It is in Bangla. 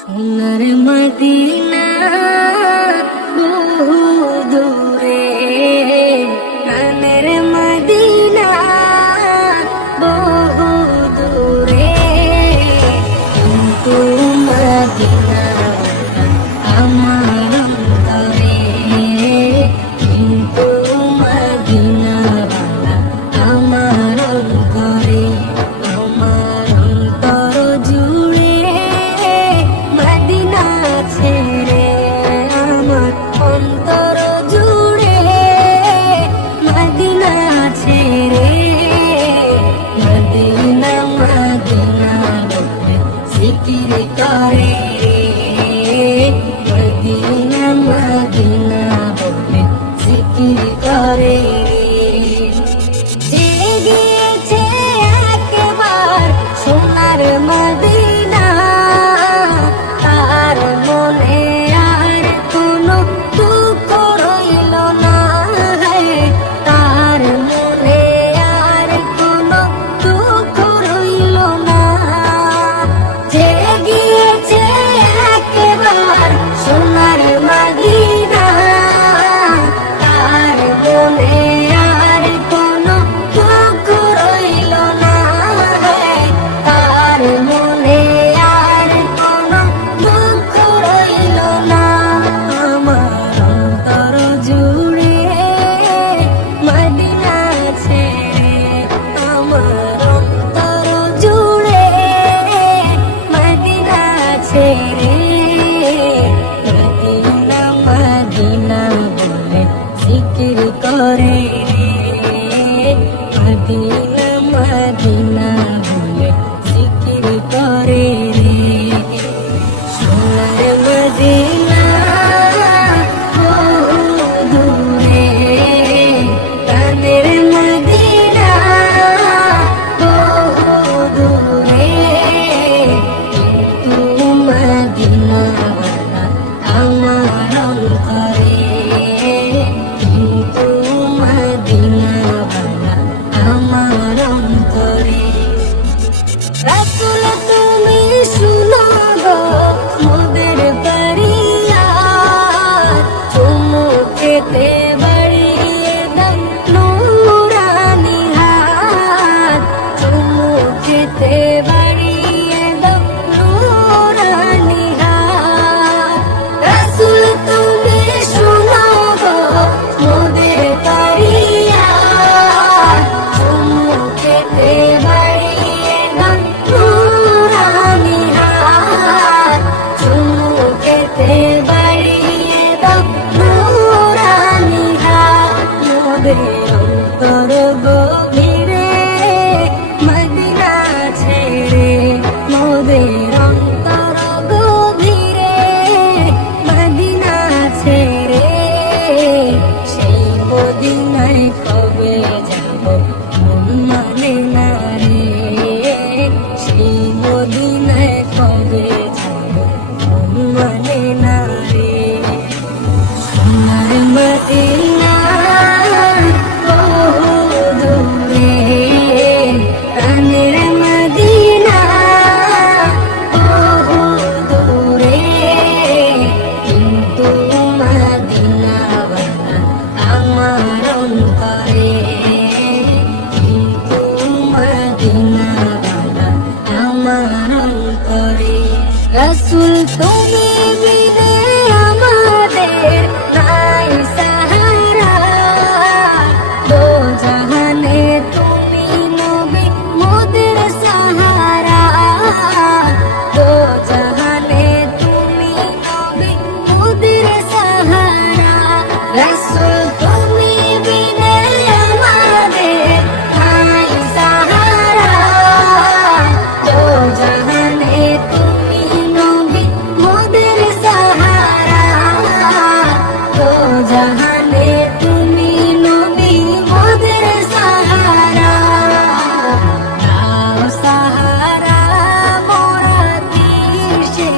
সোনার মদিনা বহু দূরে, প্রাণের মদিনা বহু দূরে, কিন্তু মদিনা আমার অন্তরে, কিন্তু মদিনা আমার অন্তরে, আমার অন্তর জুড়ে মদিনা ছেড়ে, আমার অন্তর জুড়ে মদিনা ছেড়ে, মদিনা মদিনা বলে জিকির করে, মদিনা মদিনা বলে জিকির করে। জেগেছে একবার সোনার মদিনা, তার মনে আর কোনো দুঃখ রইল না, তার মনে আর কোনো দুঃখ রইল না। জেগেছে একবার সোনার মদিনা, তার মনে আর কোনো দুঃখ রইল না, তার মনে আর কোনো দুঃখ রইল না। আমার অন্তর জুড়ে মদিনা ছেড়ে, আমার অন্তর জুড়ে মদিনা ছেড়ে, মদিনা মদিনা বলে জিকির করে, মদিনা মদিনা বলে জিকির করে। সোনার মদিনা বহু দূরে, প্রাণের মদিনা বহু দূরে, কিন্তু মদিনা আমার অন্তরে, কিন্তু মদিনা আমার অন্তরে। রাসূল তুমি শুনো গো মোদের ফরিয়াদ, চুমুকেতে বাড়িয়ে দাও নূরানি হাত, চুমুকেতে বাড়িয়ে দাও নূরানি হাত। রাসূল তুমি শুনো গো মোদের ফরিয়াদ, চুমুকেতে বাড়িয়ে দাও নূরানি হাত, চুমুকেতে বাড়িয়ে দাও নূরানি হাত। মোদের অন্তর গভীরে মদিনা ছেড়ে, মোদের অন্তর গভীরে মদিনা ছেড়ে, সেই মদিনায় কবে যাব মন মানে না রে, সেই মদিনায় কবে যাব মন মানে না রে। সোনার মদিনা বহু দূরে, প্রাণের মদিনা বহু দূরে, কিন্তু মদিনা আমার অন্তরে, কিন্তু মদিনা আমার অন্তরে। রাসূল তুমি বিনে আমাদের নাই সাহারা, দো জাহানে তুমি নবী মোদের সাহারা, দো জাহানে তুমি নবী মোদের সাহারা। রাসূল তুমি বিনে আমাদের নাই সাহারা, দো জাহানে তুমি নবী মোদের সাহারা, দো জাহানে তুমি নবী মোদের সাহারা। দাও সাহারা মোরা দিশে